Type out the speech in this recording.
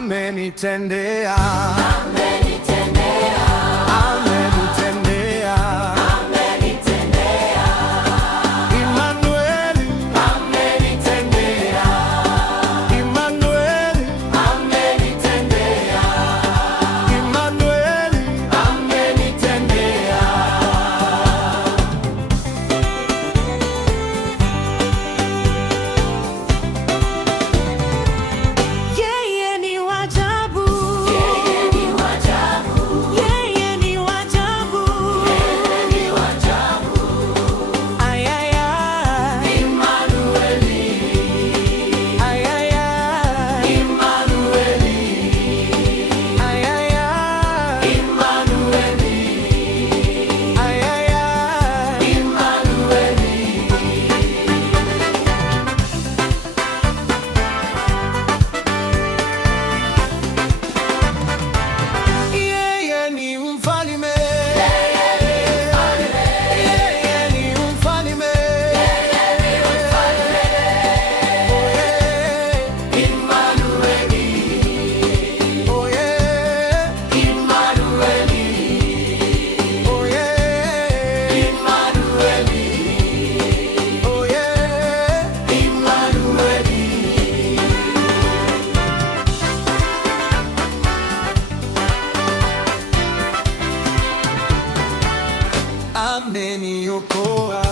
Amenitendea, amenitendea, amenitendea, amenitendea, Immanueli, amenitendea, Immanueli, amenitendea, Immanueli, amenitendea. yeye ni wa ajabu, Yeye ni wa ajabu, yeye ni wa ajabu, yeye ni wa ajabu. ayaya, Immanueli, ayaya, Immanueli, ayaya, Immanueli, ayaya. Immanueli. Yeye ni mfalme, Yeye ni mfalme, yeye ni mfalme, yeye ni mfalme. Immanueli, oh yeah, Immanueli, oh yeah, Immanueli, oh yeah. Immanueli. Ameniokoa.